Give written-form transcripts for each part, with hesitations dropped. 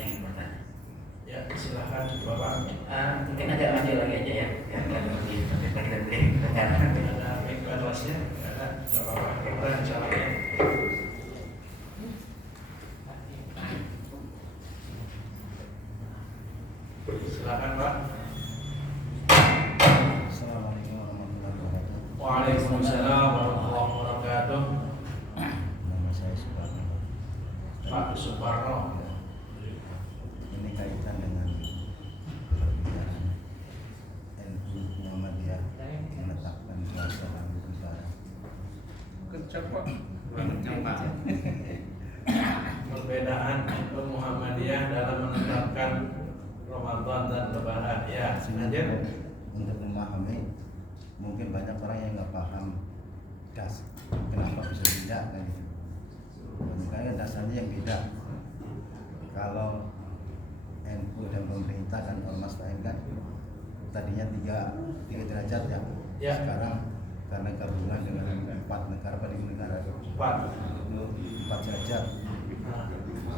yang ingin bertanya. Ya, silakan Bapak. Mungkin agak maju lagi aja ya, biar lebih rencana. Ada mic atasnya, ada Bapak. Kita insyaallah ya. Silakan Pak. Assalamualaikum warahmatullahi wabarakatuh. Waalaikumsalam warahmatullahi wabarakatuh. Nama saya Suparno. Pak Suparno. Ini kaitan dengan perbincangan NU Muhammadiyah menetapkan puasa Ramadan Lebaran. Kencang Pak. Perbedaan NU Muhammadiyah dalam menetapkan Ramadan dan Lebaran. Ya, sengaja. Untuk memahami, mungkin banyak orang yang nggak paham kenapa bisa beda kan gitu. Makanya dasarnya yang beda. Kalau NU dan pemerintah kan ormas lain kan tadinya tiga derajat ya. Ya. Sekarang karena gabungan dengan 4 negara pada negara Pak. 4 derajat. Nah,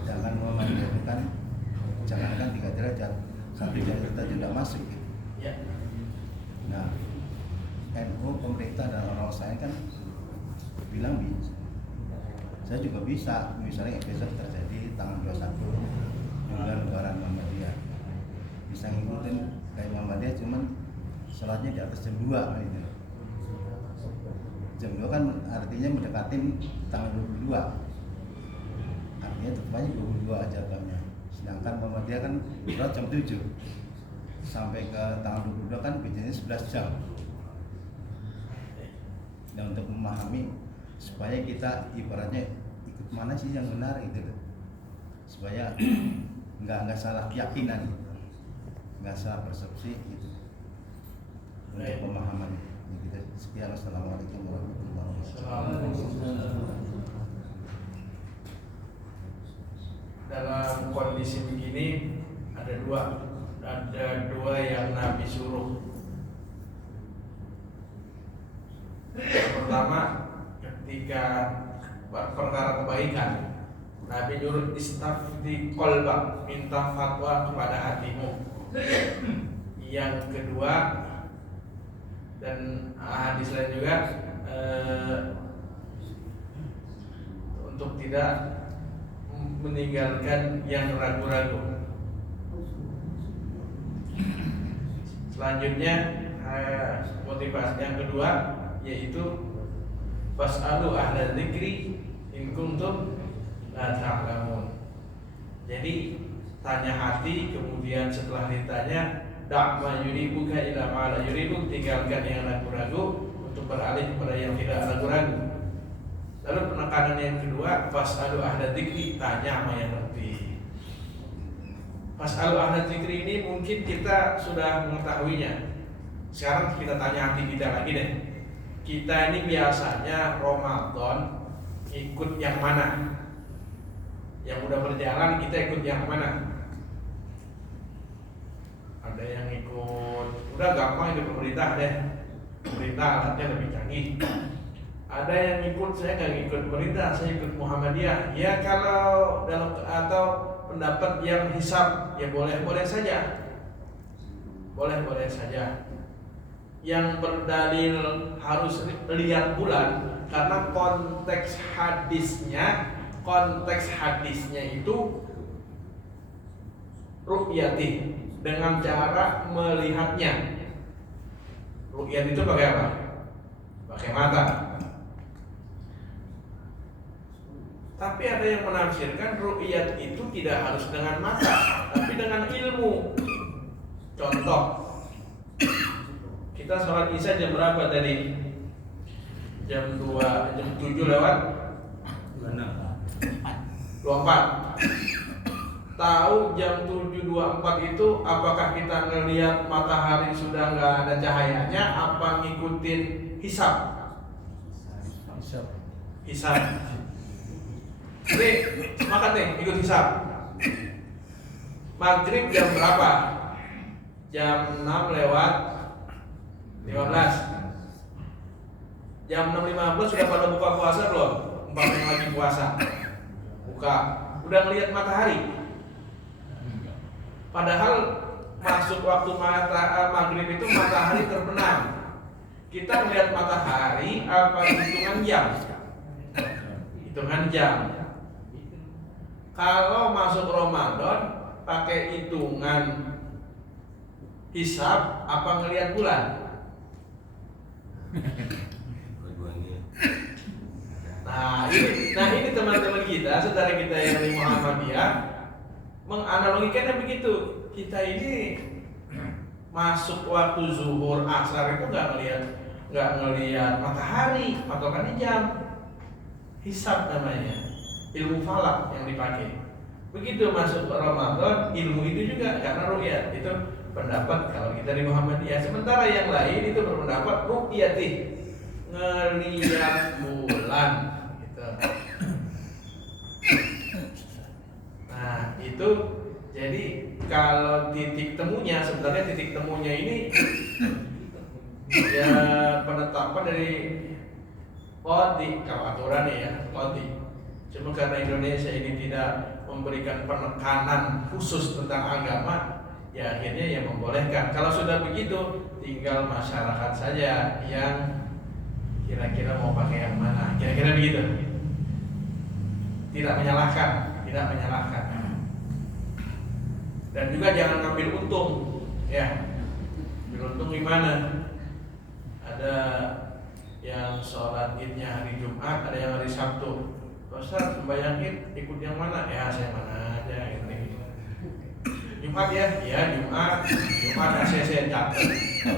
Jangan Muhammadiyah itu kan jangankan 3 derajat, 1 derajat saja tidak masuk gitu. ya. Nah, NU, pemerintah dan orang lain kan bilang bisa. Saya juga bisa, misalnya besok terjadi tanggal 21 bulan Lebaran Muhammadiyah. Bisa ngikutin kayak Muhammadiyah, cuman sholatnya di atas jam 2 kan itu. Jam 2 kan artinya mendekati tanggal 22. Artinya tepatnya 22 aja jamnya. Sedangkan Muhammadiyah kan sholat jam 7 sampai ke tanggal 22 kan bedanya 11 jam. Dan untuk memahami supaya kita ibaratnya ikut mana sih yang benar gitu loh. Supaya nggak salah keyakinan gitu. Nggak salah persepsi gitu. Untuk pemahaman gitu. Sekian, assalamualaikum warahmatullahi wabarakatuh. Dalam kondisi begini ada dua yang Nabi suruh. Yang pertama, ketika perkara kebaikan, Nabi nyuruh istafti qalbak, minta fatwa kepada hatimu. Yang kedua, dan hadis lain juga, untuk tidak meninggalkan yang ragu-ragu. Selanjutnya motivasi yang kedua yaitu fas'alu ahla dzikri in kuntum la ta'lamun. Jadi tanya hati, kemudian setelah ditanya da'ma yuribuka ila ma la yuribuk, tinggalkan yang ragu-ragu untuk beralih kepada yang tidak ragu-ragu. Lalu penekanan yang kedua, fas'alu ahla dzikri, tanya sama yang ngerti. Fas'alu ahla dzikri ini mungkin kita sudah mengetahuinya. Sekarang kita tanya hati kita lagi deh. Kita ini biasanya Ramadan ikut yang mana? Yang udah berjalan kita ikut yang mana? Ada yang ikut, udah gampang ikut pemerintah deh. Pemerintah alatnya lebih canggih. Ada yang ikut, saya nggak ikut pemerintah, saya ikut Muhammadiyah. Ya kalau dalam atau pendapat yang hisab, ya boleh-boleh saja. Boleh-boleh saja. Yang berdalil harus lihat bulan karena konteks hadisnya itu ru'yati, dengan cara melihatnya. Ru'yat itu pakai apa? Pakai mata. Tapi ada yang menafsirkan ru'yat itu tidak harus dengan mata, tapi dengan ilmu. Contoh, kita sholat isya jam berapa tadi? Jam 7 lewat 24. Tahu jam 7.24 itu apakah kita ngelihat matahari sudah nggak ada cahayanya, apa ngikutin hisab? Hisab. Jadi semangat nih ikut hisab. Maghrib jam berapa? Jam 6 lewat 15. Jam 6.15 sudah pada buka puasa belum? Umpamanya lagi puasa. Buka. Udah ngelihat matahari? Padahal masuk waktu maghrib itu matahari terbenam. Kita melihat matahari apa hitungan jam? Hitungan jam. Kalau masuk Ramadan pakai hitungan hisab apa ngelihat bulan? Nah ini teman-teman kita, saudara kita yang di Muhammadiyah menganalogikannya begitu. Kita ini masuk waktu zuhur asar itu nggak ngelihat matahari, patokannya jam. Hisab namanya, ilmu falak yang dipakai. Begitu masuk ke Ramadan, ilmu itu juga karena ru'yat. Itu pendapat kalau kita di Muhammadiyah. Sementara yang lain itu berpendapat ru'yatih, ngelihat bulan gitu. Nah itu jadi kalau titik temunya, sebenarnya titik temunya ini ya penetapan dari qadhi, kalau aturannya ya qadhi. Cuma karena Indonesia ini tidak memberikan penekanan khusus tentang agama, ya akhirnya ya membolehkan. Kalau sudah begitu, tinggal masyarakat saja yang kira-kira mau pakai yang mana, kira-kira begitu. Tidak menyalahkan. Dan juga jangan ngambil untung, ya. Ambil untung gimana? Ada yang sholat idnya hari Jumat, ada yang hari Sabtu. Ustaz sembahyang id ikut yang mana? Ya saya mana aja ini. Jumat ya, Jumat saya catat.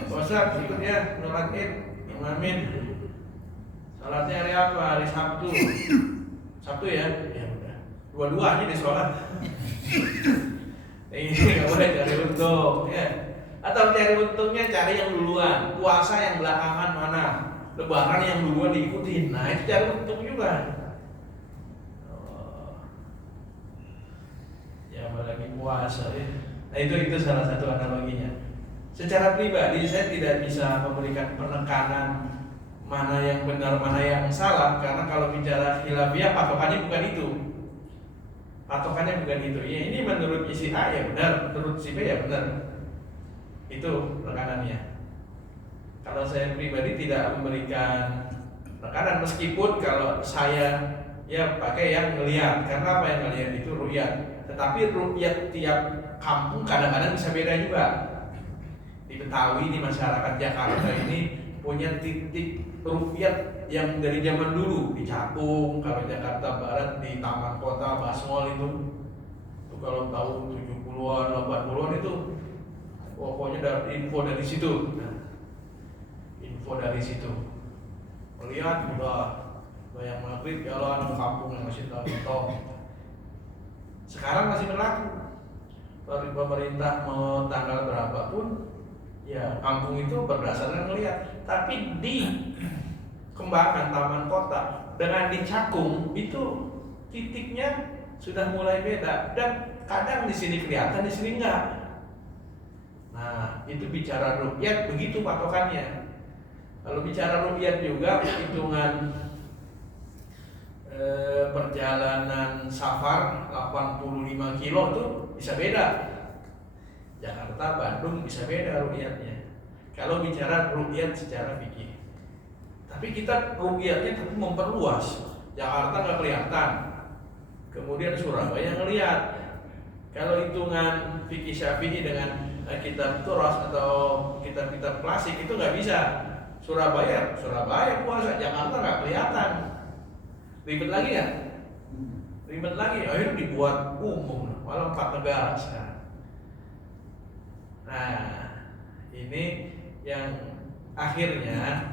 Ustaz ikut ya sholat id, imamin. Sholatnya hari apa? Hari Sabtu. Sabtu ya? Ya udah. Dua-duanya di sholat. Ini nggak boleh cari untung, ya. Atau cari untungnya cari yang duluan. Puasa yang belakangan mana? Lebaran yang duluan diikutin. Nah itu cari untung juga. Ya apalagi puasa ya. Nah itu salah satu analoginya. Secara pribadi saya tidak bisa memberikan penekanan mana yang benar, mana yang salah, karena kalau bicara khilafiyah patokannya bukan itu. Ya ini menurut si A ya benar, menurut si B ya benar. Itu rekanannya. Kalau saya pribadi tidak memberikan rekanan, meskipun kalau saya ya pakai yang ngelihat, karena apa yang ngelihat itu ru'yat. Tetapi ru'yat tiap kampung kadang-kadang bisa beda juga. Di Betawi, di masyarakat Jakarta ini punya titik ru'yat yang dari zaman dulu di Cakung, kalau Jakarta Barat di Taman Kota Basmol itu kalau tahun 70-an, 80-an itu pokoknya dari info dari situ. Melihat udah bayang maghrib jalan ke kampung yang masih tahu. Sekarang masih berlaku. Dari pemerintah mau tanggal berapapun, ya kampung itu berdasarkan melihat. Tapi di Kembangan Taman Kota dengan di Cakung itu titiknya sudah mulai beda, dan kadang di sini kelihatan, di sini enggak. Nah, itu bicara ru'yat begitu patokannya. Kalau bicara ru'yat juga hitungan perjalanan safar 85 kilo itu bisa beda. Jakarta, Bandung bisa beda ru'yatnya. Kalau bicara ru'yat secara fikih. Tapi kita ru'yatnya tetap memperluas. Jakarta nggak kelihatan. Kemudian Surabaya ngelihat. Kalau hitungan fikih Syafi'i dengan kitab Turas atau kitab-kitab klasik itu nggak bisa. Surabaya puasa, Jakarta nggak kelihatan. Ribet lagi ya? Ribet lagi. Akhirnya dibuat umum, malah 4 negara sekarang. Nah, ini yang akhirnya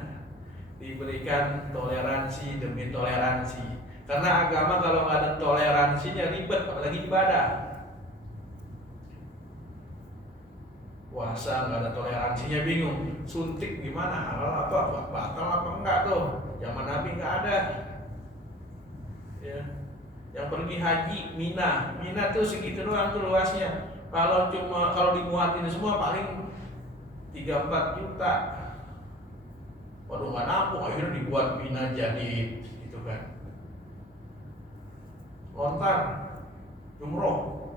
diberikan toleransi demi toleransi. Karena agama kalau nggak ada toleransinya ribet, apalagi ibadah. Puasa nggak ada toleransinya bingung. Suntik gimana? Halal apa? Batal apa enggak tuh? Zaman Nabi nggak ada. Ya. Yang pergi haji Mina tuh segitu doang tuh luasnya. Kalau dimuatin semua paling 3-4 juta. Waduh nggak nampung, akhirnya dibuat Mina jadi gitu kan. Lontar, jumroh,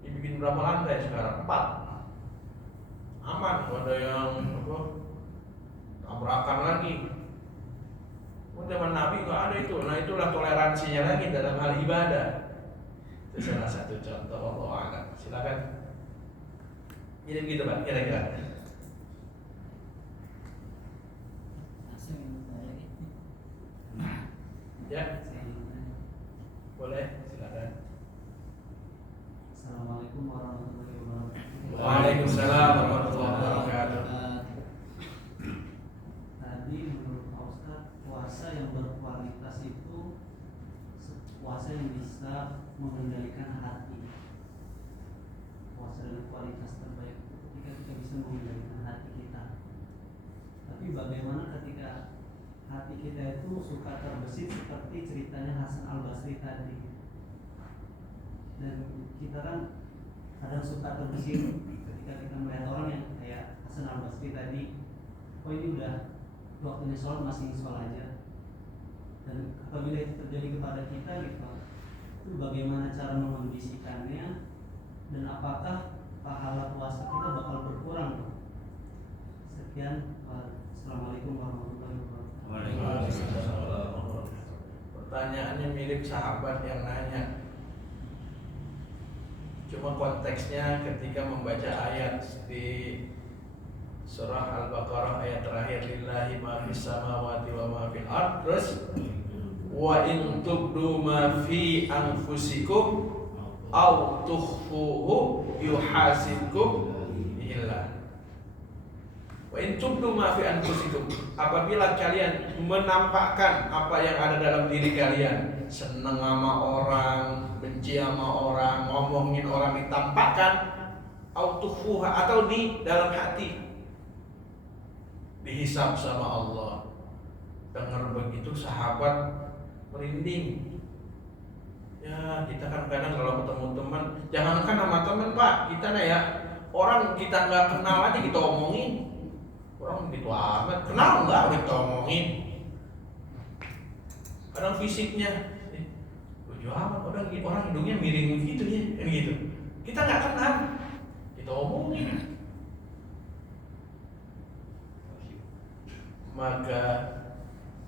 dibikin berapa lantai sekarang? 4. Aman, nggak ada yang tabrakan lagi. Zaman Nabi nggak ada itu. Nah itulah toleransinya lagi dalam hal ibadah. Itu salah satu contoh. Allah a'lam. Silakan. Jadi begitu Pak, kira-kira. Ya, boleh, silakan. Assalamualaikum warahmatullahi wabarakatuh. Waalaikumsalam warahmatullahi wabarakatuh. Tadi menurut Pak Ustadz, puasa yang berkualitas itu puasa yang bisa mengendalikan hati. Puasa dengan kualitas terbaik itu ketika kita bisa mengendalikan hati kita. Tapi bagaimana ketika hati kita itu suka terbesit seperti ceritanya Hasan Al-Basri tadi? Dan kita kan kadang suka terbesit ketika kita melihat orang yang kayak Hasan Al-Basri tadi. Oh ini udah waktunya sholat, masih sholat aja. Dan apabila itu terjadi kepada kita gitu, itu bagaimana cara mengondisikannya, dan apakah pahala puasa kita bakal berkurang? Sekian, Assalamualaikum warahmatullahi wabarakatuh. Waalaikumsalam. Pertanyaannya mirip sahabat yang nanya. Cuma konteksnya ketika membaca ayat di surah Al-Baqarah ayat terakhir, lillahi ma fis samawati wa ma fil ard, terus wa in tubdu ma fi anfusikum aw tukhfuhu yuhasibkum billah. Wa in tubdu ma fi anfusikum, apabila kalian menampakkan apa yang ada dalam diri kalian, seneng sama orang, benci sama orang, ngomongin orang, ditampakkan, aw tukhfuha, atau di dalam hati, dihisab sama Allah. Dengar begitu sahabat merinding. Ya kita kan kadang kalau ketemu teman, jangankan sama teman Pak, kita nih ya, orang kita nggak kenal aja kita omongin. Orang gitu amat, kenal nggak kita omongin. Kadang fisiknya, lucu amat, orang hidungnya miring gitu ya, kan gitu. Kita nggak kenal, kita omongin. Maka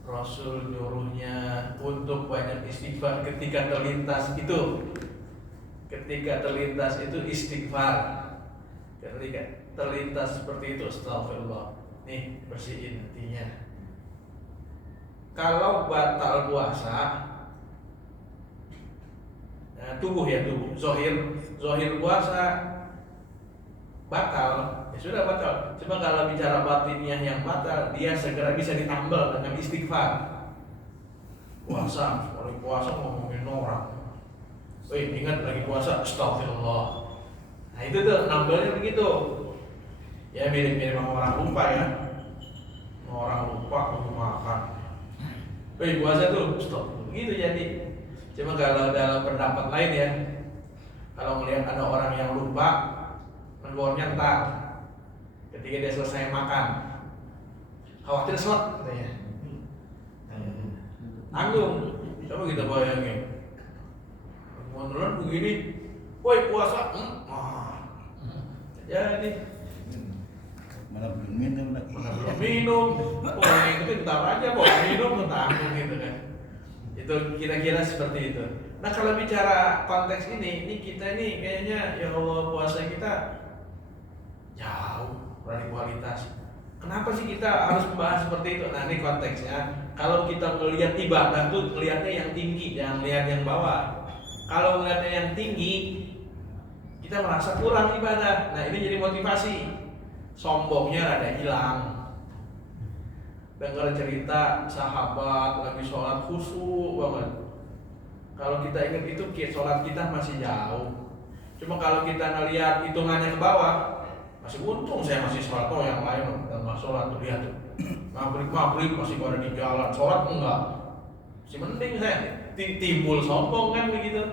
Rasul nyuruhnya untuk banyak istighfar ketika terlintas itu. Ketika terlintas itu istighfar. Ketika terlintas seperti itu, astagfirullah. Nih, bersihin hatinya. Kalau batal puasa, tubuh zohir puasa batal, ya sudah batal. Cuma kalau bicara batiniah yang batal, dia segera bisa ditambal dengan istighfar. Puasa, kalau puasa ngomongin orang, ingat lagi puasa, astagfirullah. Nah itu tuh nambalnya begitu. Ya mirip-mirip sama orang lupa ya. Orang lupa mau makan. Puasa tuh stop. Begitu jadi. Cuma kalau dalam pendapat lain ya, kalau melihat ada orang yang lupa, negornya ntar ketika dia selesai makan, khawatir slot katanya. Tanggung. Coba kita bayangin. Menurut begini, woi puasa, jadi malah belum minum lagi. belum minum, orang itu ntar aja mau minum tanggung gitu kan. Itu kira-kira seperti itu. Nah kalau bicara konteks ini kita ini kayaknya ya Allah puasa kita jauh dari kualitas. Kenapa sih kita harus membahas seperti itu? Nah ini konteksnya. Kalau kita melihat ibadah tuh melihatnya yang tinggi, jangan lihat yang bawah. Kalau melihatnya yang tinggi, kita merasa kurang ibadah. Nah ini jadi motivasi. Sombongnya rada hilang. Dengar cerita sahabat lagi sholat khusyuk banget. Kalau kita ingat itu sholat kita masih jauh. Cuma kalau kita ngelihat hitungannya ke bawah, masih untung saya masih sholat. Oh yang lain nggak sholat tuh, lihat tuh. Maghrib masih pada di jalan, sholat enggak. Masih mending saya. Timbul sombong kan begitu.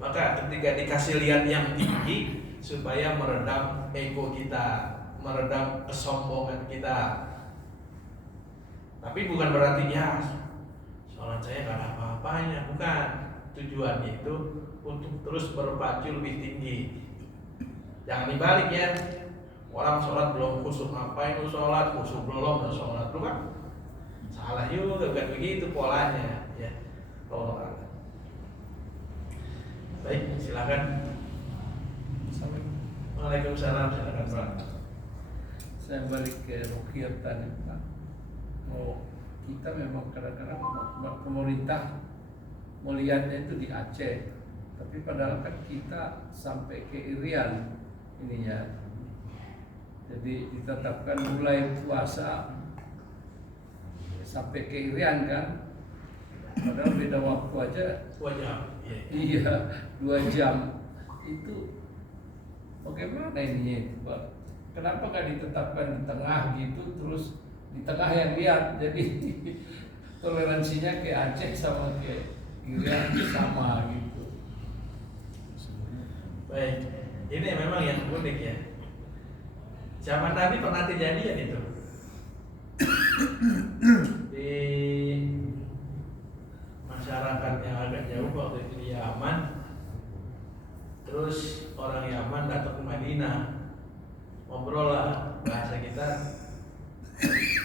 Maka ketika dikasih lihat yang tinggi, supaya meredam ego kita, meredam kesombongan kita. Tapi bukan berarti ya sholat saya gak ada apa-apanya, bukan. Tujuannya itu untuk terus berpacu lebih tinggi. Jangan dibalik ya. Orang sholat belum khusyuk, ngapain lu sholat, khusyuk belum, udah sholat lu kan salah juga, bukan begitu polanya ya. Allah. Baik, silakan. Waalaikumsalam, silakan Pak. Saya balik ke ruqyah tadi Pak. Oh, kita memang kadang-kadang pemerintah melihatnya itu di Aceh, tapi padahal kan kita sampai ke Irian ininya. Jadi ditetapkan mulai puasa sampai ke Irian kan, padahal beda waktu aja 2 jam. iya 2 jam. Itu bagaimana ininya Pak? Kenapa nggak ditetapkan di tengah gitu, terus di tengah yang lihat, jadi toleransinya ke Aceh sama ke Irian sama gitu. Baik, ini memang yang unik ya. Zaman Nabi pernah kejadian itu. Di masyarakat yang agak jauh waktu itu di Yaman. Terus orang Yaman datang ke Madinah, ngobrol lah bahasa kita.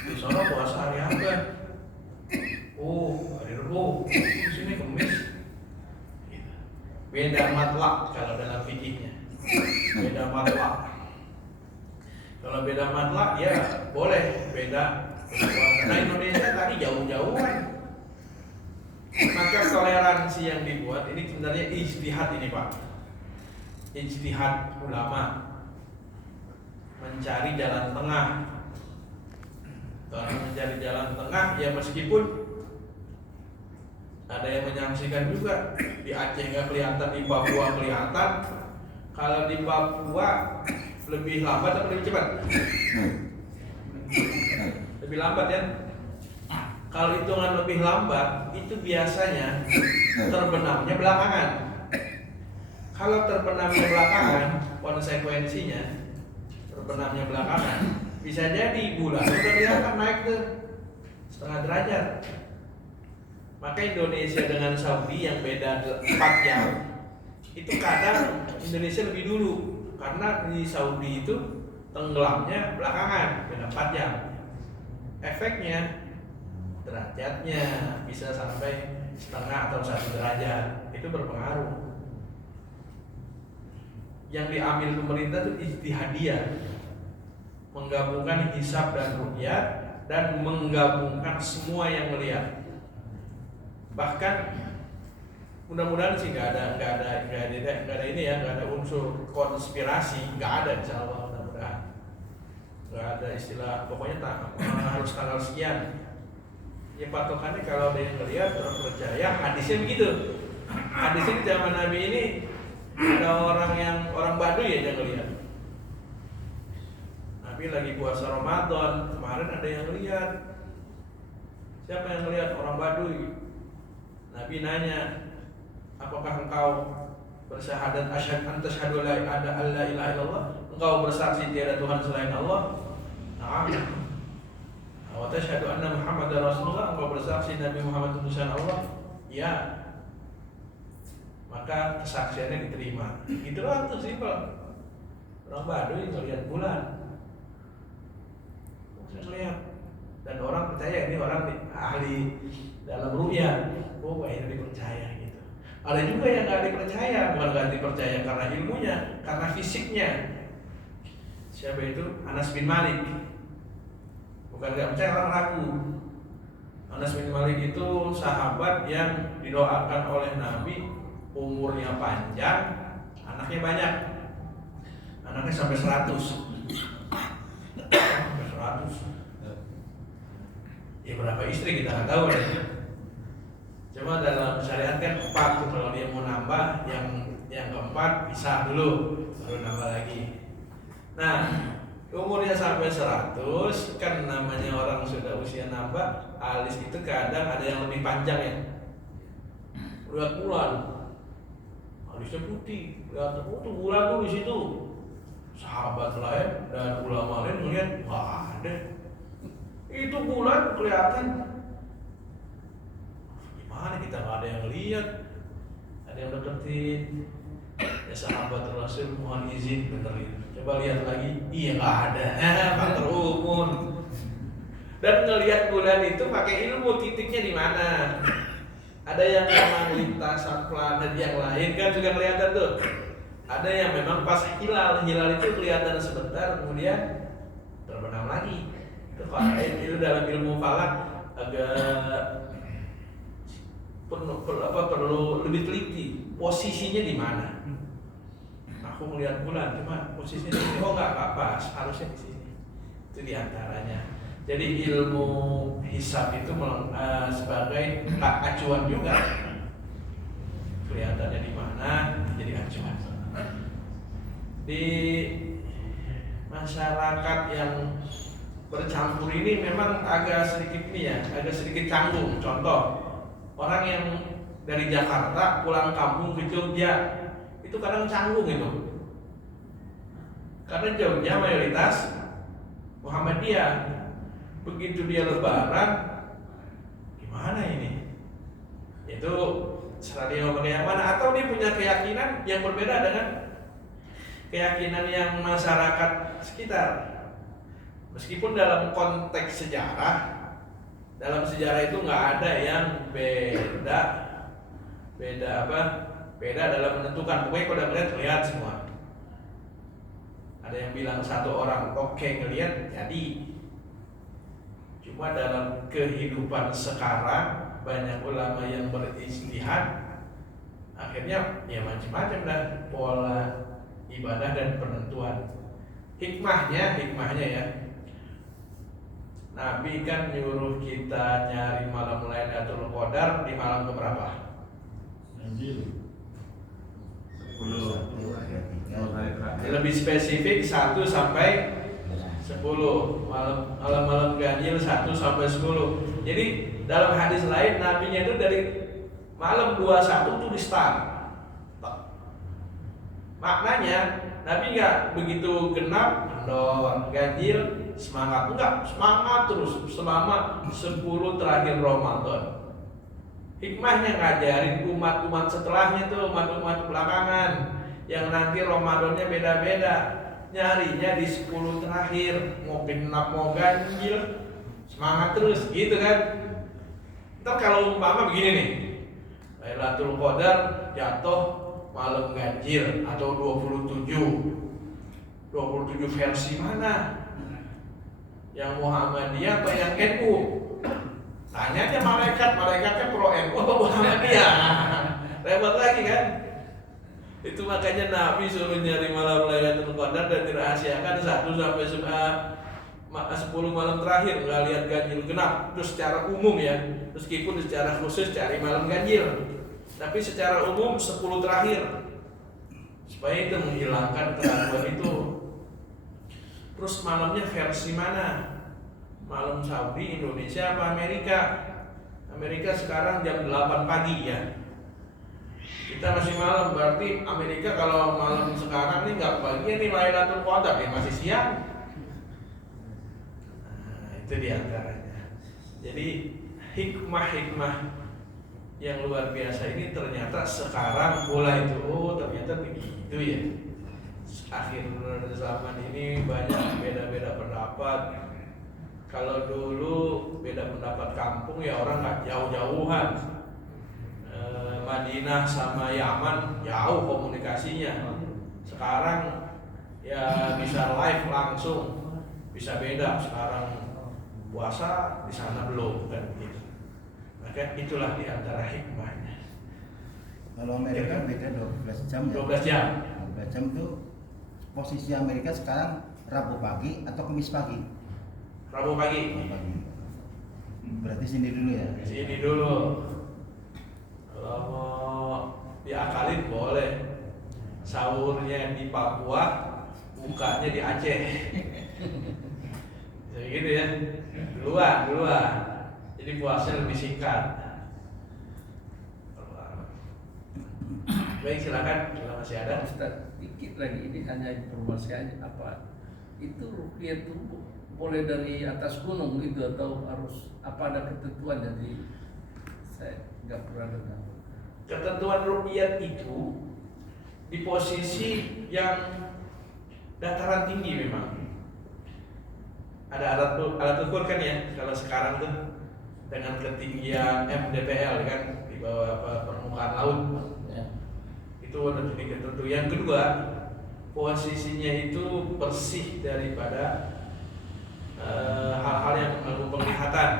Di sana puasa hari apa? Oh, hari Rebo. Di sini Kamis. Gitu. Beda matlak kalau dalam fikihnya. Beda matlak. Kalau beda matlak ya boleh beda. Karena Indonesia tadi jauh-jauhan. Maka toleransi yang dibuat ini sebenarnya ijtihad ini Pak. Ijtihad ulama mencari jalan tengah. Kalau mencari jalan tengah ya meskipun ada yang menyaksikan juga di Aceh nggak kelihatan, di Papua kelihatan. Kalau di Papua lebih lambat atau lebih cepat? Lebih lambat ya. Kalau hitungan lebih lambat itu biasanya terbenamnya belakangan. Kalau terbenamnya belakangan, konsekuensinya terbenamnya belakangan bisa jadi bulan udah kelihatan naik tuh 0,5 derajat. Maka Indonesia dengan Saudi yang beda 4 jam itu kadang Indonesia lebih dulu karena di Saudi itu tenggelamnya belakangan beda 4 jam. Efeknya derajatnya bisa sampai 0,5 atau 1 derajat, itu berpengaruh. Yang diambil pemerintah itu ijtihadiyah, menggabungkan hisab dan ruqyah dan menggabungkan semua yang melihat. Bahkan mudah-mudahan sih nggak ada ini ya, nggak ada unsur konspirasi, nggak ada insyaallah, mudah-mudahan nggak ada istilah pokoknya harus tanggal sekian. Ya patokannya kalau ada yang melihat terpercaya, hadisnya begitu. Hadisnya di zaman Nabi ini ada orang Baduy ya yang melihat. Nabi lagi puasa Ramadan kemarin ada yang lihat. Siapa yang melihat? Orang Baduy. Nabi nanya, apakah engkau bersyahadat asyhadu an la ilaha illallah? Engkau bersaksi tiada Tuhan selain Allah? Na'am. Wa tashhadu anna Muhammadar Rasulullah? Engkau bersaksi Nabi Muhammad utusan Allah? Ya. Maka kesaksiannya diterima. Itulah tuh simpel. Orang Baduy melihat bulan. Saya lihat. Dan orang percaya ini orang ahli dalam ru'yah. Oh, ini dipercaya gitu. Ada juga yang nggak dipercaya, bukan nggak dipercaya karena ilmunya, karena fisiknya. Siapa itu? Anas bin Malik. Bukan nggak percaya, orang ragu. Anas bin Malik itu sahabat yang didoakan oleh Nabi, umurnya panjang, anaknya banyak. Anaknya sampai 100. Sampai 100. Ya berapa istri kita nggak tahu ya. Cuma dalam syariat kan 4 kalau dia mau nambah yang keempat bisa dulu baru nambah lagi. Nah umurnya sampai 100 kan namanya orang sudah usia nambah, alis itu kadang ada yang lebih panjang ya. Lihat bulan, alisnya putih, lihat tuh bulan tuh di situ. Sahabat lain dan ulama lain melihat, wah ada itu bulan kelihatan. Gimana kita nggak ada yang lihat, ada yang deketin. Ya sahabat Rasul mohon izin benerin. Coba lihat lagi, iya nggak ada, faktor umum. Dan ngelihat bulan itu pakai ilmu titiknya di mana. Ada yang memang lintasan planet yang lain kan juga kelihatan tuh. Ada yang memang pas hilal itu kelihatan sebentar kemudian terbenam lagi. Itu dalam ilmu falak agak perlu lebih teliti posisinya di mana. Aku melihat bulan cuma posisinya di sini, nggak pas, harusnya di sini. Itu diantaranya. Jadi ilmu hisab itu sebagai acuan juga. Kelihatannya di mana jadi acuan. Di masyarakat yang bercampur ini memang agak sedikit canggung. Contoh, orang yang dari Jakarta pulang kampung ke Jogja itu kadang canggung itu. Karena Jogja mayoritas Muhammadiyah. Begitu dia lebaran, gimana ini? Itu serah dia pakai yang mana. Atau dia punya keyakinan yang berbeda dengan keyakinan yang masyarakat sekitar. Meskipun dalam konteks sejarah, dalam sejarah itu nggak ada yang beda dalam menentukan. Pokoknya kalau udah ngeliat terlihat semua. Ada yang bilang satu orang oke ngelihat jadi. Cuma dalam kehidupan sekarang banyak ulama yang berijtihad, akhirnya ya macam-macam dah pola ibadah dan penentuan. Hikmahnya ya. Nabi kan nyuruh kita nyari malam Lailatul Qadar di malam keberapa? Anjir. Lebih spesifik 1 sampai 10. Malam ganjil 1 sampai 10. Jadi dalam hadis lain nabinya itu dari malam 21 tuh di start. Maknanya Nabi nggak begitu genap kendor ganjil semangat, enggak, semangat terus selama 10 terakhir Ramadan. Hikmahnya ngajarin umat-umat setelahnya tuh, umat-umat belakangan yang nanti Ramadannya beda-beda, nyarinya di 10 terakhir, mau genap mau ganjil semangat terus gitu kan. Ntar kalau umpama begini nih, Lailatul Qadar jatuh malam ganjil atau 27 versi mana? Yang Muhammadiyah atau yang NU? Tanya aja malaikatnya pro NU atau Muhammadiyah? Repot lagi kan? Itu makanya Nabi suruh nyari malam Lailatul Qadar dan dirahasiakan 1 sampai 10 malam terakhir, nggak lihat ganjil genap. Terus secara umum ya, meskipun secara khusus cari malam ganjil, tapi secara umum 10 terakhir supaya itu menghilangkan keraguan itu. Terus malamnya versi mana? Malam Saudi, Indonesia, apa Amerika? Amerika sekarang jam 8 pagi ya. Kita masih malam, berarti Amerika kalau malam sekarang nih nggak pagi nih Lailatul Qadar, ya masih siang. Nah, itu diantaranya. Jadi hikmah yang luar biasa ini ternyata sekarang mulai ternyata begitu ya. Akhir zaman ini banyak beda-beda pendapat. Kalau dulu beda pendapat kampung ya orang nggak jauh-jauhan. Madinah sama Yaman jauh komunikasinya. Sekarang ya bisa live langsung, bisa beda. Sekarang puasa di sana belum kan gitu. Maka itulah diantara hikmahnya. Kalau Amerika beda 12 jam ya. 12 jam. 12 jam itu posisi Amerika sekarang Rabu pagi atau Kamis pagi? Rabu pagi. Rabu pagi. Berarti sini dulu ya. Sini dulu. Kalau mau diakalin boleh. Sahurnya di Papua, bukanya di Aceh. Jadi gitu ya. Duluan. Jadi puasanya lebih singkat. Baik, silakan kalau masih ada. Ustaz, dikit lagi, ini hanya informasi aja apa itu ruqyah itu boleh dari atas gunung gitu atau harus apa ada ketentuan? Jadi saya nggak pernah dengar. Ketentuan ruqyah itu di posisi yang dataran tinggi memang. Ada alat ukur kan ya, kalau sekarang tuh dengan ketinggian MDPL kan di bawah permukaan laut. Ya. Itu ada titik tertentu. Yang kedua, posisinya itu bersih daripada hal-hal yang mengganggu penglihatan.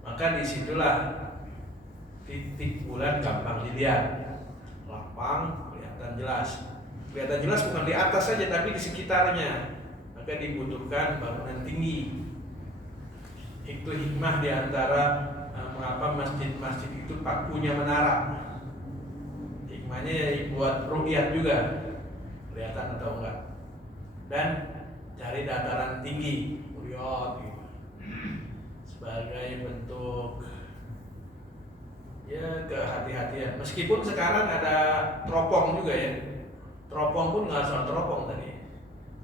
Maka disitulah titik bulan gampang dilihat, lapang, kelihatan jelas. Kelihatan jelas bukan di atas saja tapi di sekitarnya. Maka dibutuhkan bangunan tinggi. Itu hikmah diantara mengapa masjid-masjid itu pakunya menara. Hikmahnya ya buat ru'yat juga, kelihatan atau enggak. Dan cari dataran tinggi, lihat gitu. Sebagai bentuk ya kehati-hatian. Meskipun sekarang ada teropong juga ya. Teropong pun nggak asal teropong tadi.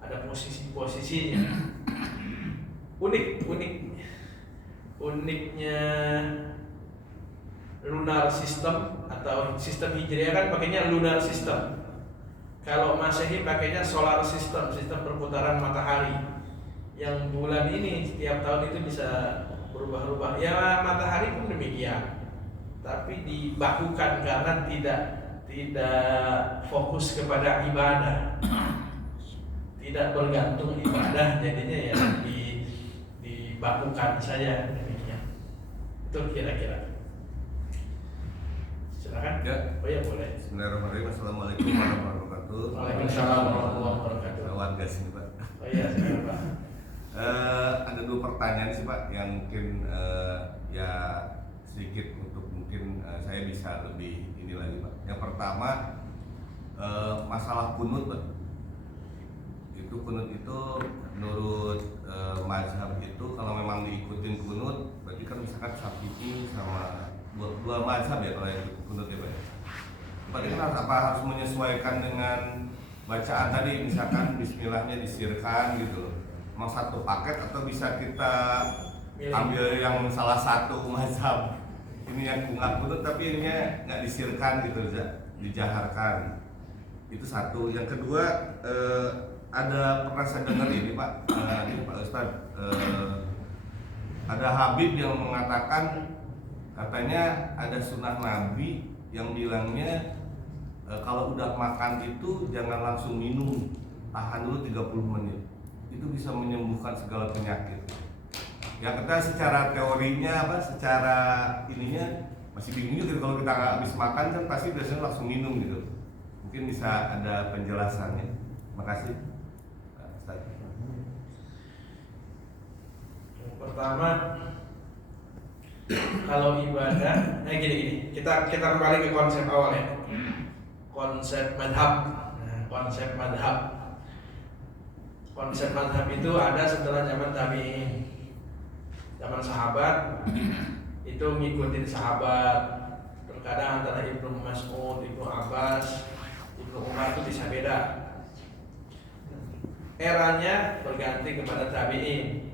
Ada posisinya. Uniknya lunar system atau sistem hijriah kan pakainya lunar system. Kalau Masehi pakainya solar system, sistem perputaran matahari. Yang bulan ini setiap tahun itu bisa berubah-ubah. Ya matahari pun demikian. Tapi dibakukan karena tidak fokus kepada ibadah. Tidak bergantung ibadah, jadinya ya dibakukan saja demikian. Itu kira-kira. Silakan. Ya. Oh ya boleh. Bismillahirrahmanirrahim. Assalamualaikum warahmatullahi wabarakatuh. Waalaikumsalam warahmatullahi wabarakatuh. Warga sini Pak. Oh iya, silakan Pak. Ada 2 pertanyaan sih Pak yang mungkin ya sedikit untuk mungkin saya bisa lebih ini lagi Pak. Yang pertama masalah kunut Pak. Itu kunut itu menurut mazhab itu kalau memang diikutin kunut berarti kan misalkan Syafi'i sama dua mazhab ya kalau yang kunut ya Pak ya. Berarti kan harus menyesuaikan dengan bacaan tadi, misalkan bismillahnya disirkan gitu loh. Mau satu paket atau bisa kita ambil yang salah satu mazhab ini yang kunut tapi ininya nggak disirkan gitu, dijaharkan. Itu satu. Yang kedua ada pernah saya dengar ini Pak, ini Pak Ustadz, ada Habib yang mengatakan katanya ada sunnah Nabi yang bilangnya kalau udah makan itu jangan langsung minum, tahan dulu 30 menit. Itu bisa menyembuhkan segala penyakit. Ya kita secara teorinya secara ininya masih bingung juga kalau kita habis makan kan pasti biasanya langsung minum gitu. Mungkin bisa ada penjelasannya. Makasih. Pertama, kalau ibadah, gini, kita kembali ke konsep awal ya, konsep madhab. Konsep madhab itu ada setelah zaman tabi'in, zaman sahabat itu ngikutin sahabat. Terkadang antara Ibnu Mas'ud, Ibnu Abbas, Ibnu Umar itu bisa beda. Eranya berganti kepada tabi'in.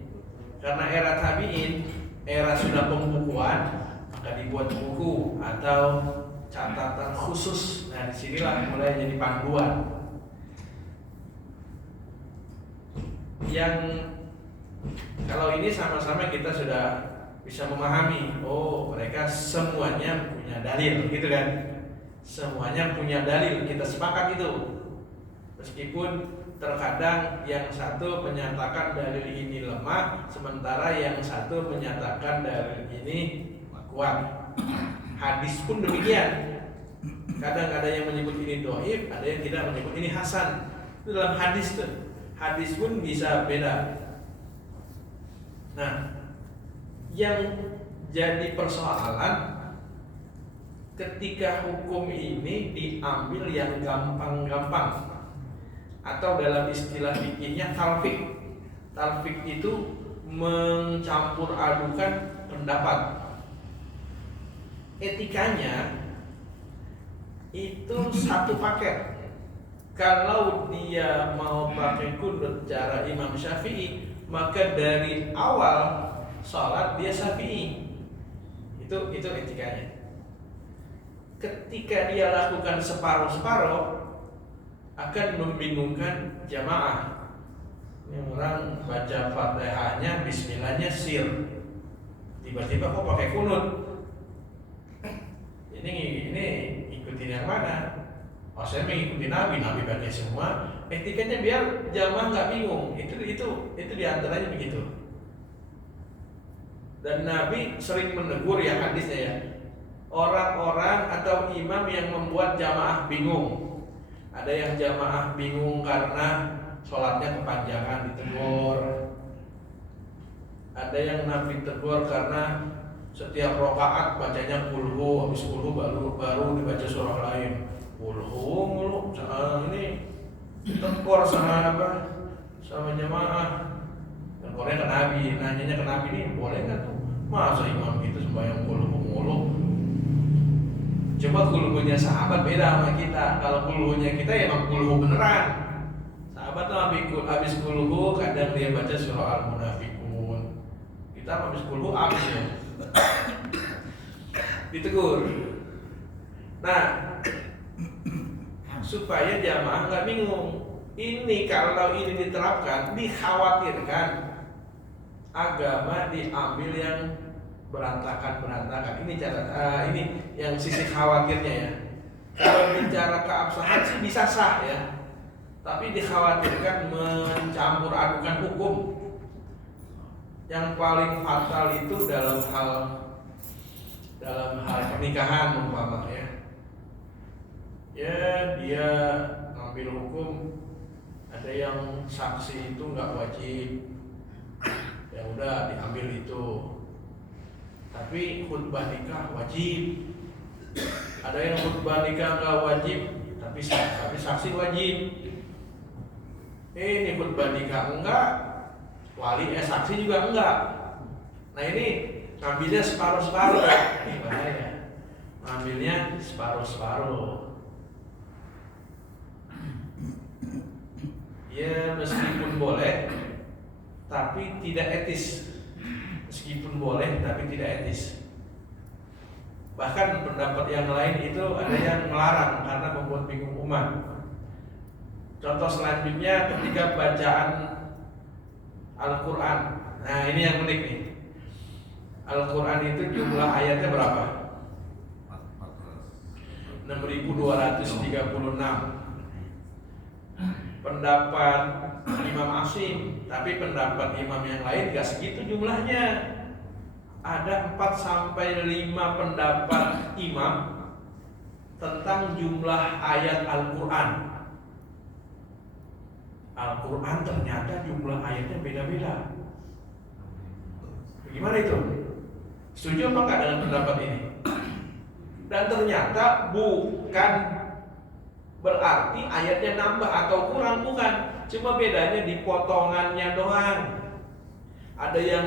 Karena era tabi'in, era sudah pembukuan, maka dibuat buku atau catatan khusus. Nah, disinilah mulai jadi panduan. Yang kalau ini sama-sama kita sudah bisa memahami, oh mereka semuanya punya dalil, gitu kan? Semuanya punya dalil, kita sepakat itu. Meskipun terkadang yang satu menyatakan dalil ini lemah, sementara yang satu menyatakan dalil ini kuat. Hadis pun demikian. Kadang ada yang menyebut ini dhaif, ada yang tidak menyebut ini hasan. Itu dalam hadis tuh. Hadis pun bisa beda. Nah, yang jadi persoalan ketika hukum ini diambil yang gampang-gampang. Atau dalam istilah fikihnya talfik. Talfik itu mencampur adukan pendapat. Etikanya itu satu paket. Kalau dia mau pakai kunut cara Imam Syafi'i, maka dari awal sholat dia Syafi'i. Itu etikanya. ketika dia lakukan separuh-separuh akan membingungkan jamaah. Ini orang baca Fatihahnya, Bismillahnya sir, tiba-tiba kok pakai kunut. Ini ikutin yang mana? Oh, saya mengikuti Nabi pakai semua. Etikanya biar jamaah nggak bingung. Itu diantaranya begitu. Dan Nabi sering menegur ya hadisnya ya, orang-orang atau imam yang membuat jamaah bingung. Ada yang jamaah bingung karena sholatnya kepanjangan, ditegur. Ada yang Nabi tegur karena setiap rakaat bacanya kulhu, habis kulhu baru dibaca surah lain. Kulhu mulu, ini tekor sama apa? Sama jamaah. Tekornya ke Nabi, nanyanya ke Nabi ini boleh nggak tuh? Masa imam gitu sembahyang kulhu mulu? Coba kulhunya sahabat beda sama kita. Kalau kulhunya kita ya emang kulhu beneran. Sahabat tuh habis kulhu kadang dia baca surah Al-Munafiqun. Kita habis kulhu habis ya. Ditegur. Nah, supaya jamaah nggak bingung. Ini kalau ini diterapkan, dikhawatirkan agama diambil yang berantakan. Ini ini yang sisi khawatirnya ya. Kalau bicara keabsahan sih bisa sah ya, tapi dikhawatirkan mencampur adukan hukum. Yang paling fatal itu dalam hal pernikahan umpama ya. Ya dia ngambil hukum, ada yang saksi itu nggak wajib, ya udah diambil itu. Tapi khutbah nikah wajib. Ada yang khutbah nikah nggak wajib, tapi saksi wajib. Ini khutbah nikah enggak, saksi juga enggak. Nah ini ngambilnya separuh-separuh ya. Ini bahaya. Ngambilnya separuh-separuh. Ya meskipun boleh, tapi tidak etis. Meskipun boleh, tapi tidak etis. Bahkan pendapat yang lain itu ada yang melarang karena membuat bingung umat. Contoh selanjutnya ketika bacaan Al-Quran. Nah ini yang unik nih. Al-Quran itu jumlah ayatnya berapa? 6.236. Pendapat Imam Asim, tapi pendapat imam yang lain gak segitu jumlahnya. Ada 4-5 pendapat imam tentang jumlah ayat Al-Quran. Al-Quran ternyata jumlah ayatnya beda-beda. Gimana itu? Setuju apa enggak dengan pendapat ini? Dan ternyata bukan berarti ayatnya nambah atau kurang, bukan. Cuma bedanya di potongannya doang. Ada yang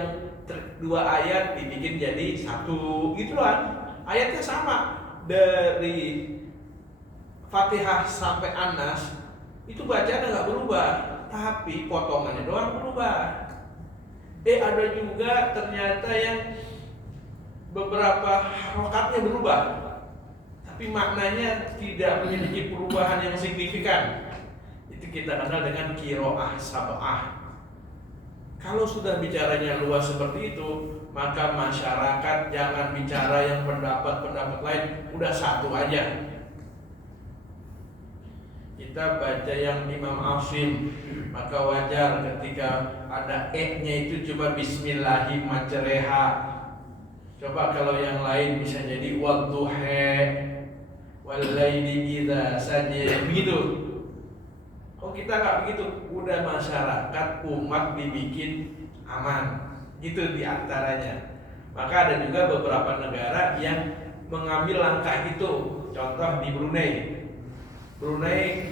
2 ayat dibikin jadi 1 gitu lah. Ayatnya sama. Dari Fatihah sampai An-Nas itu bacaan nggak berubah, tapi potongannya doang berubah. Ada juga ternyata yang beberapa harokatnya berubah, tapi maknanya tidak memiliki perubahan yang signifikan. Itu kita kenal dengan qiraah sab'ah. Kalau sudah bicaranya luas seperti itu, maka masyarakat jangan bicara yang pendapat-pendapat lain, udah satu aja. Kita baca yang Imam Asim, maka wajar ketika ada nya itu coba bismillahi majreha. Coba kalau yang lain bisa jadi wadduha walaili idza saja, begitu. Oh kita nggak begitu, udah masyarakat umat dibikin aman, itu diantaranya. Maka ada juga beberapa negara yang mengambil langkah itu. Contoh di Brunei. Brunei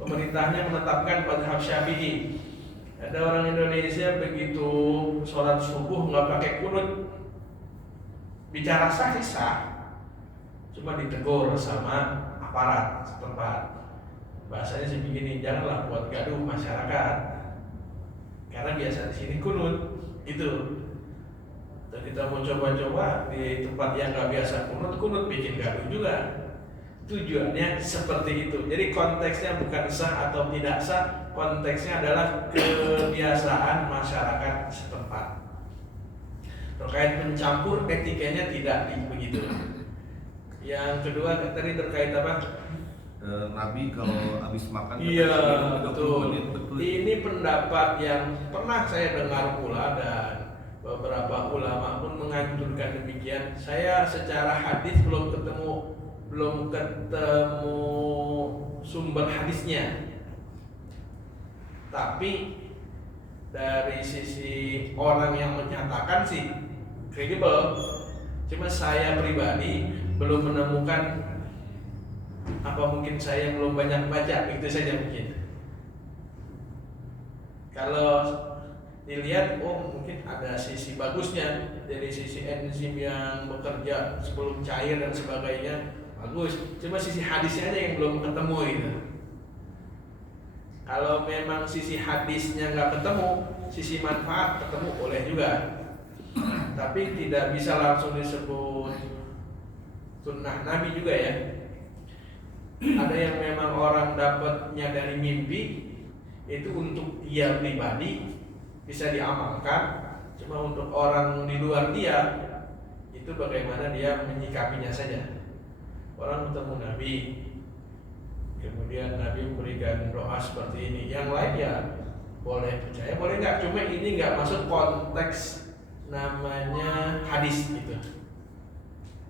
pemerintahnya menetapkan mazhab Syafi'i. Ada orang Indonesia begitu sholat subuh nggak pakai kunut, bicara sah, cuma ditegur sama aparat setempat. Bahasanya sih begini, janganlah buat gaduh masyarakat, karena biasa di sini kunut itu. Dan kita mau coba-coba di tempat yang nggak biasa kunut bikin gaduh juga. Tujuannya seperti itu. Jadi konteksnya bukan sah atau tidak sah, konteksnya adalah kebiasaan masyarakat setempat. Terkait mencampur, etikanya tidak begitu. Yang kedua tadi terkait apa? Nabi kalau habis makan Iya, katanya 30 menit, betul. Ini pendapat yang pernah saya dengar pula dan beberapa ulama pun menganjurkan demikian. Saya secara hadis belum ketemu sumber hadisnya. Tapi dari sisi orang yang menyatakan sih kredibel. Cuma saya pribadi belum menemukan, apa mungkin saya belum banyak baca, itu saja mungkin. Kalau dilihat, oh mungkin ada sisi bagusnya dari sisi enzim yang bekerja sebelum cair dan sebagainya, bagus. Cuma sisi hadisnya aja yang belum ketemu gitu. Kalau memang sisi hadisnya nggak ketemu, sisi manfaat ketemu boleh juga. Tapi tidak bisa langsung disebut sunnah Nabi juga ya. Ada yang memang orang dapatnya dari mimpi, itu untuk dia pribadi bisa diamalkan. Cuma untuk orang di luar dia, itu bagaimana dia menyikapinya saja. Orang bertemu Nabi, kemudian Nabi memberikan doa seperti ini. Yang lain ya boleh percaya, boleh nggak. Cuma ini nggak masuk konteks namanya hadis gitu.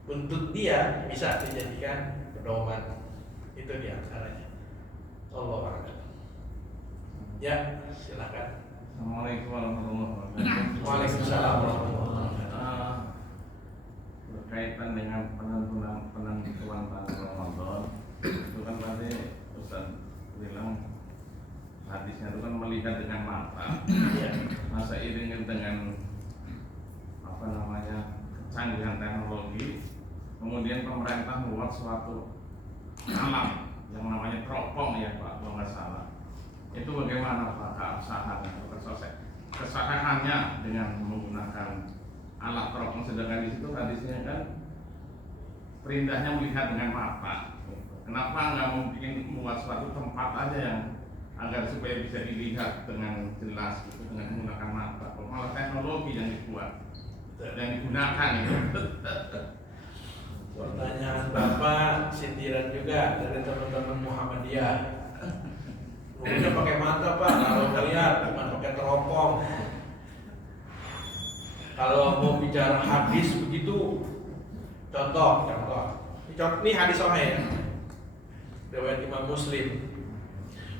Untuk dia bisa dijadikan pedoman. Itu diantaranya. Allah a'lam. Ya, silakan. Assalamualaikum warahmatullahi wabarakatuh. Waalaikumsalam warahmatullahi wabarakatuh. Berkaitan dengan penentuan bulan Ramadan, itu kan tadi Ustaz bilang hadisnya itu kan melihat dengan mata. Masa iringan dengan kecanggihan teknologi, kemudian pemerintah membuat suatu alat yang namanya teropong ya Pak, kalau nggak salah. Itu bagaimana Pak keabsahan atau kesahihannya dengan menggunakan alat teropong, sedangkan di situ hadisnya kan perintahnya melihat dengan mata. Kenapa nggak mungkin membuat suatu tempat aja yang agar supaya bisa dilihat dengan jelas gitu, dengan menggunakan mata? Kalau malah teknologi yang dibuat dan digunakan itu. Pertanyaan Bapak sindiran juga dari teman-teman Muhammadiyah. Udah pakai mata Pak, kalau melihat bukan pakai teropong. Kalau mau bicara hadis begitu, contoh. Ini hadis sahih, riwayat Imam Muslim.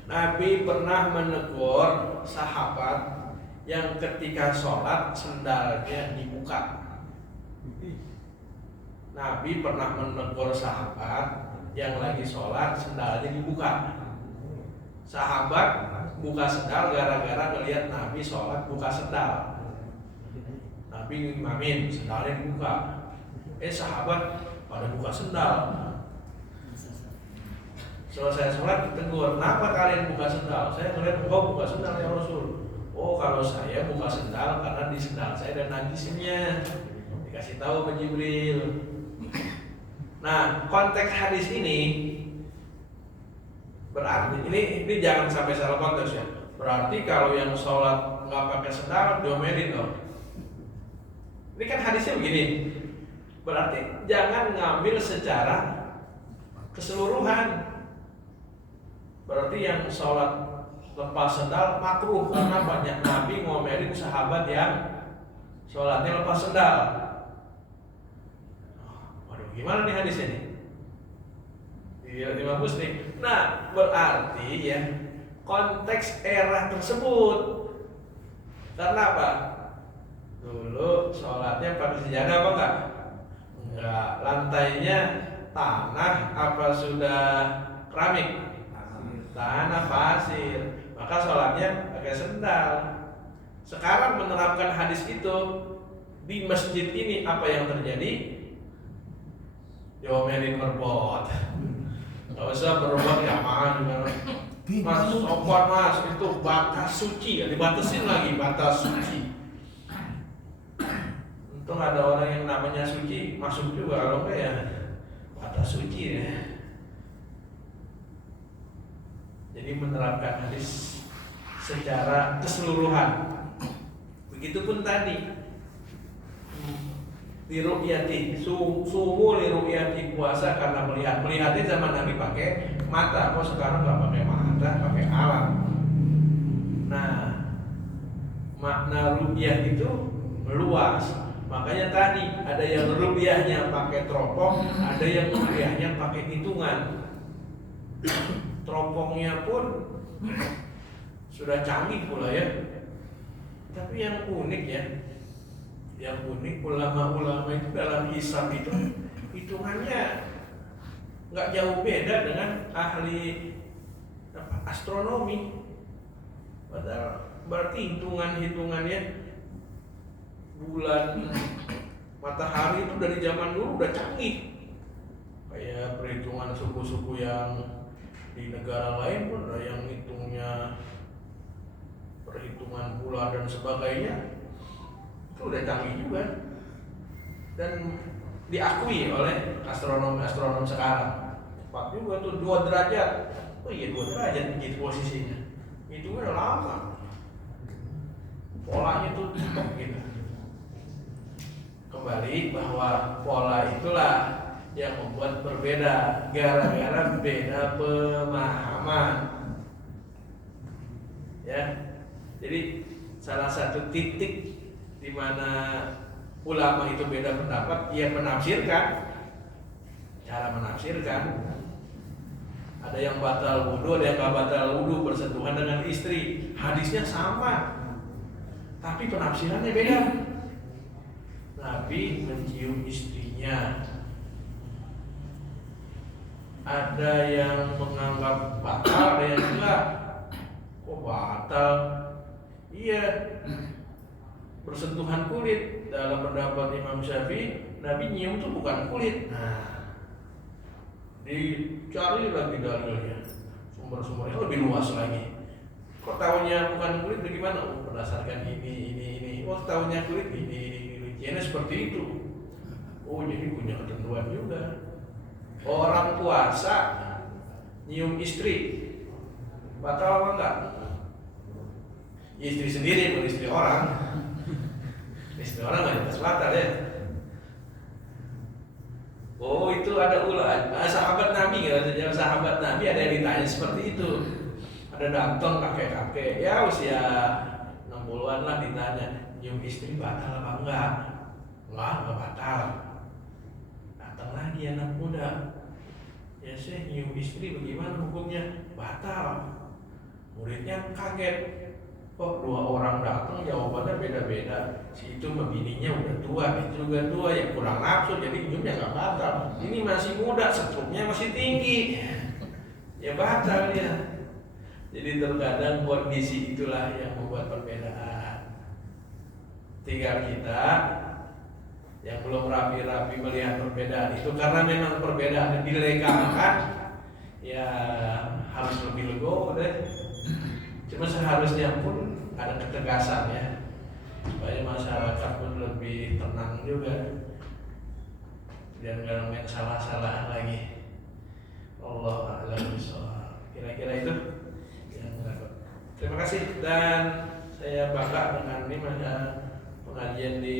Nabi pernah menegur sahabat yang ketika sholat sendalnya dibuka. Nabi pernah menegur sahabat yang lagi sholat sendalnya dibuka. Sahabat buka sendal gara-gara ngelihat Nabi sholat buka sendal. Nabi ngimamin, sendalnya dibuka. Sahabat pada buka sendal. Selesai sholat ditegur, kenapa kalian buka sendal? Saya ngelihat engkau buka sendal ya Rasul. Oh, kalau saya buka sendal karena di sendal saya ada najisnya. Dikasih tahu sama Jibril. Nah, konteks hadis ini berarti ini jangan sampai salah konteks ya. Berarti kalau yang sholat nggak pakai sendal diomelin loh. Ini kan hadisnya begini. Berarti jangan ngambil secara keseluruhan. Berarti yang sholat lepas sendal makruh karena banyak Nabi ngomelin sahabat yang sholatnya lepas sendal. Waduh, gimana nih hadis ini? Iya, Imam Muslim. Nah, berarti ya konteks era tersebut. Karena apa? Dulu sholatnya pakai sejadah apa enggak? Enggak. Lantainya tanah apa sudah keramik? Tanah pasir. Maka sholatnya pakai sendal. Sekarang menerapkan hadis itu di masjid ini, apa yang terjadi? Diomelin merbot. Gak usah merbot nyaman. Mas sopan mas, itu batas suci ya, dibatasin lagi batas suci. Untung ada orang yang namanya suci masuk juga, kalau enggak ya kata suci ya. Jadi menerapkan hadis secara keseluruhan. Begitupun tadi liru'yati, sumu liru'yati, puasa karena melihat. Melihatnya zaman Nabi pakai mata, kok sekarang nggak pakai mata, pakai alat. Nah, makna ru'yah itu meluas. Makanya tadi ada yang ru'yahnya pakai teropong, ada yang ru'yahnya pakai hitungan. Teropongnya pun sudah canggih pula ya. Tapi yang unik ya, yang unik ulama-ulama itu dalam hisab itu hitungannya nggak jauh beda dengan ahli astronomi. Padahal berarti hitungannya bulan, matahari itu dari zaman dulu udah canggih. Kayak perhitungan suku-suku yang di negara lain pun ada yang hitungnya perhitungan bulan dan sebagainya, itu udah canggih juga dan diakui oleh astronom sekarang. Cepat juga tuh 2 derajat. Oh iya 2 derajat begitu posisinya. Itu udah lama. Polanya tuh cepat gitu. Kembali bahwa pola itulah yang membuat berbeda, gara-gara beda pemahaman. Ya. Jadi salah satu titik di mana ulama itu beda pendapat, ia menafsirkan, cara menafsirkan. Ada yang batal wudu, ada yang nggak batal wudu bersentuhan dengan istri. Hadisnya sama, tapi penafsirannya beda. Nabi mencium istrinya. Ada yang menganggap batal, ada yang enggak. Kok batal? Iya, bersentuhan kulit. Dalam pendapat Imam Syafi'i, Nabi nyium itu bukan kulit. Nah, dicari lagi dalilnya, sumber-sumbernya lebih luas lagi. Kok tahunya bukan kulit bagaimana? Oh, berdasarkan ini. Oh, tahunya kulit ini. Rinciannya seperti itu. Oh, jadi punya ketentuan juga. Orang puasa nyium istri batal apa enggak? Istri sendiri, bukan istri orang. Istri orang nggak jelas batal ya. Oh, itu ada sahabat Nabi, kalau sahabat Nabi ada yang ditanya seperti itu. Ada datang kakek-kakek, ya usia 60-an lah, ditanya nyium istri batal apa enggak? Enggak batal. Datang lagi anak muda, ya saya nyium istri bagaimana hukumnya? Batal. Muridnya kaget. Kok 2 orang datang jawabannya beda-beda. Si itu bininya udah tua, itu juga tua, ya kurang nafsu, jadi nyiumnya nggak batal. Ini masih muda, setruknya masih tinggi, ya batal ya. Jadi terkadang kondisi itulah yang membuat perbedaan. Tinggal kita yang belum rapi-rapi melihat perbedaan itu, karena memang perbedaan dilegalkan, ya harus lebih legowo deh. Cuma seharusnya pun ada ketegasan ya, supaya masyarakat pun lebih tenang juga, dan nggak main salah-salahan lagi. Allah a'lam bishawab. Kira-kira itu yang dapat. Terima kasih, dan saya bangga dengan ini pengajian di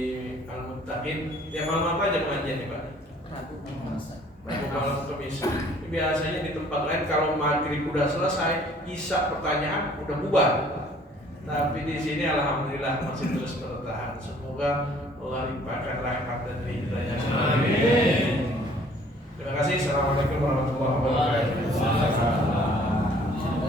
Al-Muttaqin. Tiap malam apa aja pengajian nih Pak? Rabu malam Kamis. Biasanya di tempat lain kalau maghrib udah selesai, isya pertanyaan udah bubar. Tapi di sini alhamdulillah masih terus bertahan. Semoga Allah limpahkan rahmat dan ridhanya. Amin. Terima kasih. Assalamualaikum warahmatullahi wabarakatuh.